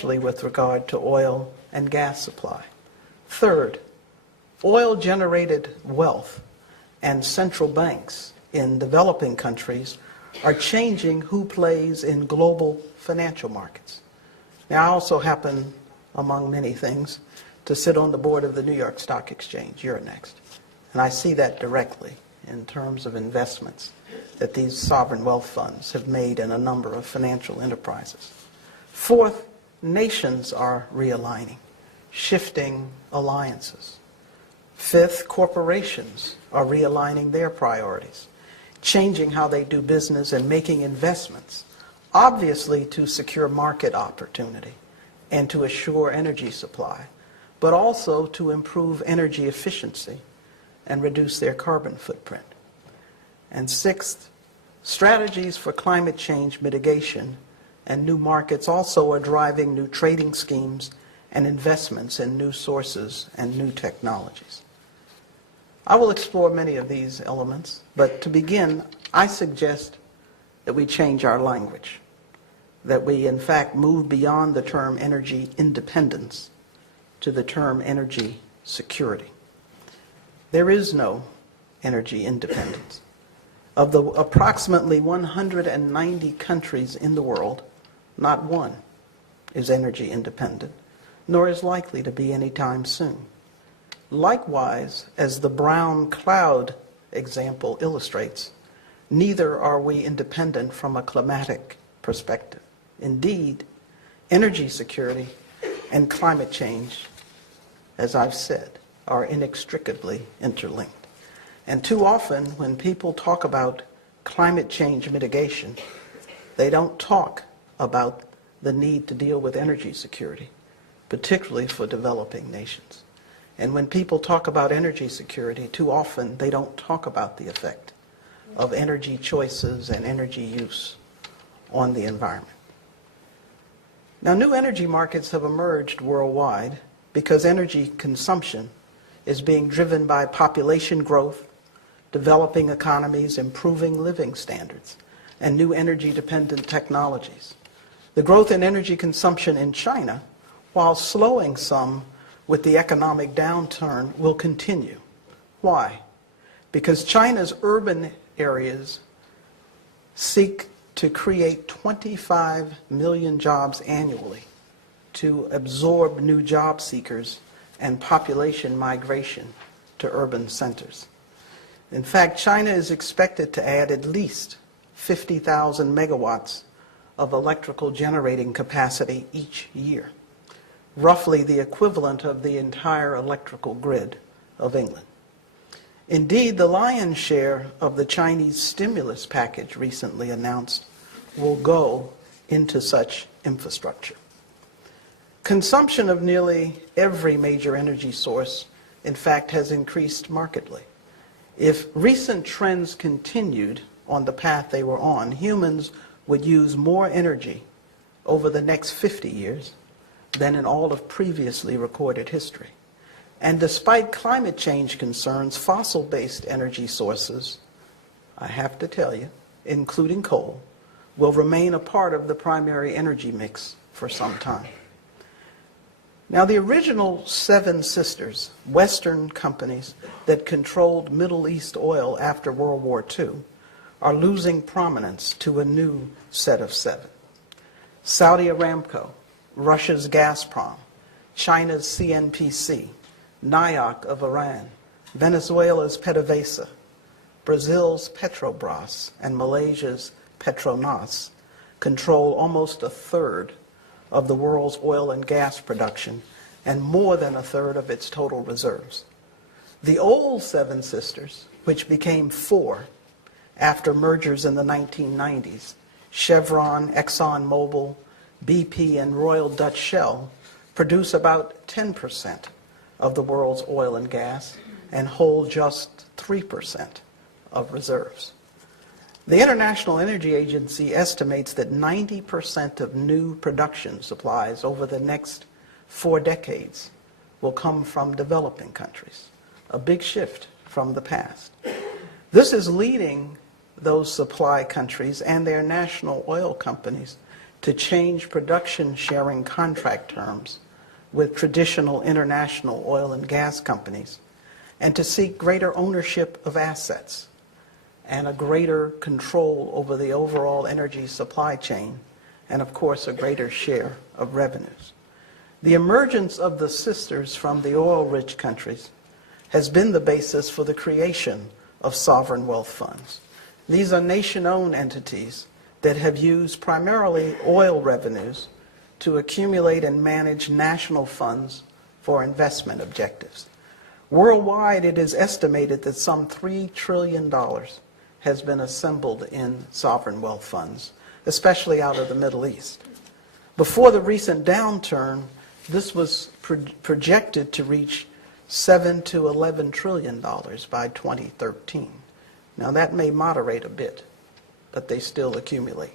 especially with regard to oil and gas supply. Third, oil-generated wealth and central banks in developing countries are changing who plays in global financial markets. Now, I also happen, among many things, to sit on the board of the New York Stock Exchange, Euronext, and I see that directly in terms of investments that these sovereign wealth funds have made in a number of financial enterprises. Fourth, nations are realigning, shifting alliances. Fifth, corporations are realigning their priorities, changing how they do business and making investments, obviously to secure market opportunity and to assure energy supply, but also to improve energy efficiency and reduce their carbon footprint. And sixth, strategies for climate change mitigation and new markets also are driving new trading schemes and investments in new sources and new technologies. I will explore many of these elements, but to begin, I suggest that we change our language, that we in fact move beyond the term energy independence to the term energy security. There is no energy independence. Of the approximately 190 countries in the world, not one is energy independent, nor is likely to be anytime soon. Likewise, as the brown cloud example illustrates, neither are we independent from a climatic perspective. Indeed, energy security and climate change, as I've said, are inextricably interlinked. And too often, when people talk about climate change mitigation, they don't talk about the need to deal with energy security, particularly for developing nations. And when people talk about energy security, too often they don't talk about the effect of energy choices and energy use on the environment. Now, new energy markets have emerged worldwide because energy consumption is being driven by population growth, developing economies, improving living standards, and new energy-dependent technologies. The growth in energy consumption in China, while slowing some with the economic downturn, will continue. Why? Because China's urban areas seek to create 25 million jobs annually to absorb new job seekers and population migration to urban centers. In fact, China is expected to add at least 50,000 megawatts of electrical generating capacity each year, roughly the equivalent of the entire electrical grid of England. Indeed, the lion's share of the Chinese stimulus package recently announced will go into such infrastructure. Consumption of nearly every major energy source, in fact, has increased markedly. If recent trends continued on the path they were on, humans would use more energy over the next 50 years than in all of previously recorded history. And despite climate change concerns, fossil-based energy sources, I have to tell you, including coal, will remain a part of the primary energy mix for some time. Now, the original Seven Sisters, Western companies that controlled Middle East oil after World War II, are losing prominence to a new set of seven. Saudi Aramco, Russia's Gazprom, China's CNPC, NIOC of Iran, Venezuela's PDVSA, Brazil's Petrobras, and Malaysia's Petronas control almost a third of the world's oil and gas production and more than a third of its total reserves. The old Seven Sisters, which became four after mergers in the 1990s, Chevron, ExxonMobil, BP, and Royal Dutch Shell, produce about 10% of the world's oil and gas and hold just 3% of reserves. The International Energy Agency estimates that 90% of new production supplies over the next 4 decades will come from developing countries, a big shift from the past. This is leading those supply countries and their national oil companies to change production sharing contract terms with traditional international oil and gas companies, and to seek greater ownership of assets and a greater control over the overall energy supply chain, and of course a greater share of revenues. The emergence of the sisters from the oil-rich countries has been the basis for the creation of sovereign wealth funds. These are nation-owned entities that have used primarily oil revenues to accumulate and manage national funds for investment objectives. Worldwide, it is estimated that some $3 trillion has been assembled in sovereign wealth funds, especially out of the Middle East. Before the recent downturn, this was projected to reach $7 to $11 trillion by 2013. Now that may moderate a bit, but they still accumulate.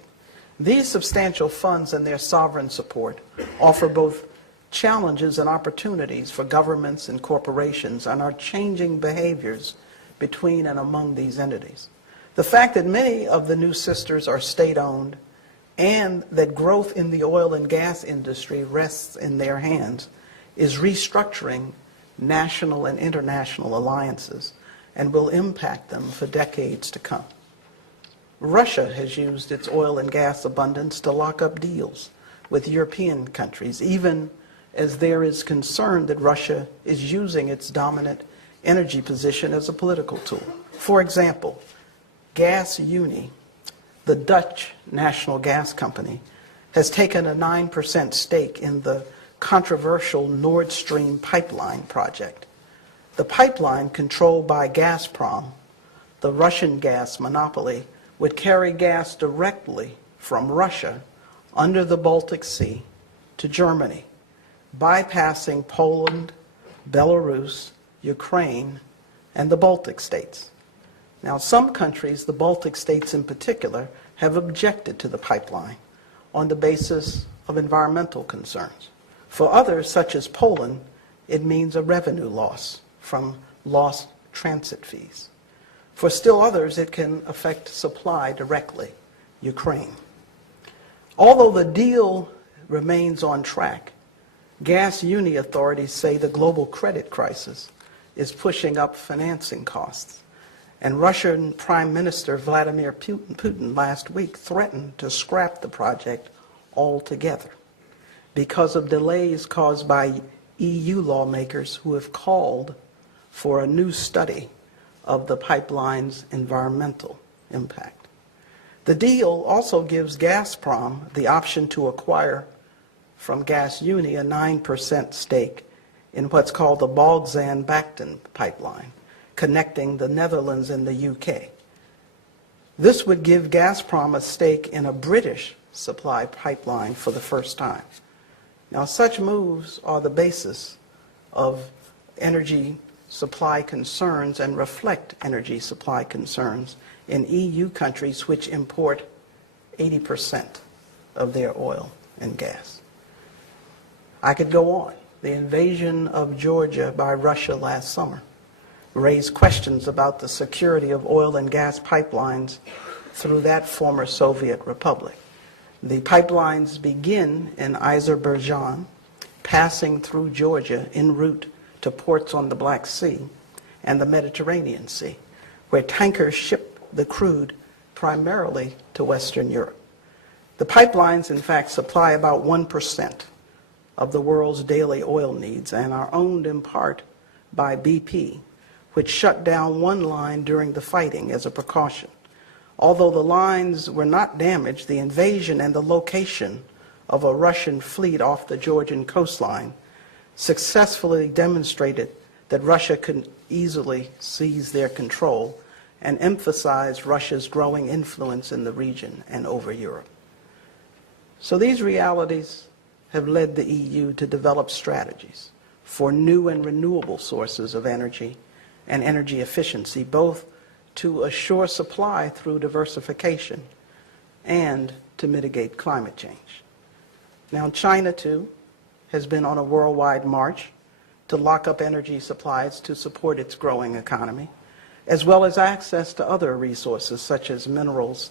These substantial funds and their sovereign support offer both challenges and opportunities for governments and corporations and are changing behaviors between and among these entities. The fact that many of the new sisters are state-owned and that growth in the oil and gas industry rests in their hands is restructuring national and international alliances and will impact them for decades to come. Russia has used its oil and gas abundance to lock up deals with European countries, even as there is concern that Russia is using its dominant energy position as a political tool. For example, Gas Unie, the Dutch national gas company, has taken a 9% stake in the controversial Nord Stream pipeline project. The pipeline, controlled by Gazprom, the Russian gas monopoly, would carry gas directly from Russia under the Baltic Sea to Germany, bypassing Poland, Belarus, Ukraine, and the Baltic states. Now, some countries, the Baltic states in particular, have objected to the pipeline on the basis of environmental concerns. For others, such as Poland, it means a revenue loss from lost transit fees. For still others, it can affect supply directly, Ukraine. Although the deal remains on track, Gas Unie authorities say the global credit crisis is pushing up financing costs. And Russian Prime Minister Vladimir Putin last week threatened to scrap the project altogether because of delays caused by EU lawmakers who have called for a new study of the pipeline's environmental impact. The deal also gives Gazprom the option to acquire from Gas Unie a 9% stake in what's called the Balzan-Bacton pipeline, connecting the Netherlands and the UK. This would give Gazprom a stake in a British supply pipeline for the first time. Now, such moves are the basis of energy supply concerns and reflect energy supply concerns in EU countries which import 80% of their oil and gas. I could go on. The invasion of Georgia by Russia last summer raised questions about the security of oil and gas pipelines through that former Soviet republic. The pipelines begin in Azerbaijan, passing through Georgia en route to ports on the Black Sea and the Mediterranean Sea, where tankers ship the crude primarily to Western Europe. The pipelines, in fact, supply about 1% of the world's daily oil needs and are owned in part by BP, which shut down one line during the fighting as a precaution. Although the lines were not damaged, the invasion and the location of a Russian fleet off the Georgian coastline successfully demonstrated that Russia could easily seize their control and emphasize Russia's growing influence in the region and over Europe. So these realities have led the EU to develop strategies for new and renewable sources of energy and energy efficiency, both to assure supply through diversification and to mitigate climate change. Now, China, too, has been on a worldwide march to lock up energy supplies to support its growing economy, as well as access to other resources such as minerals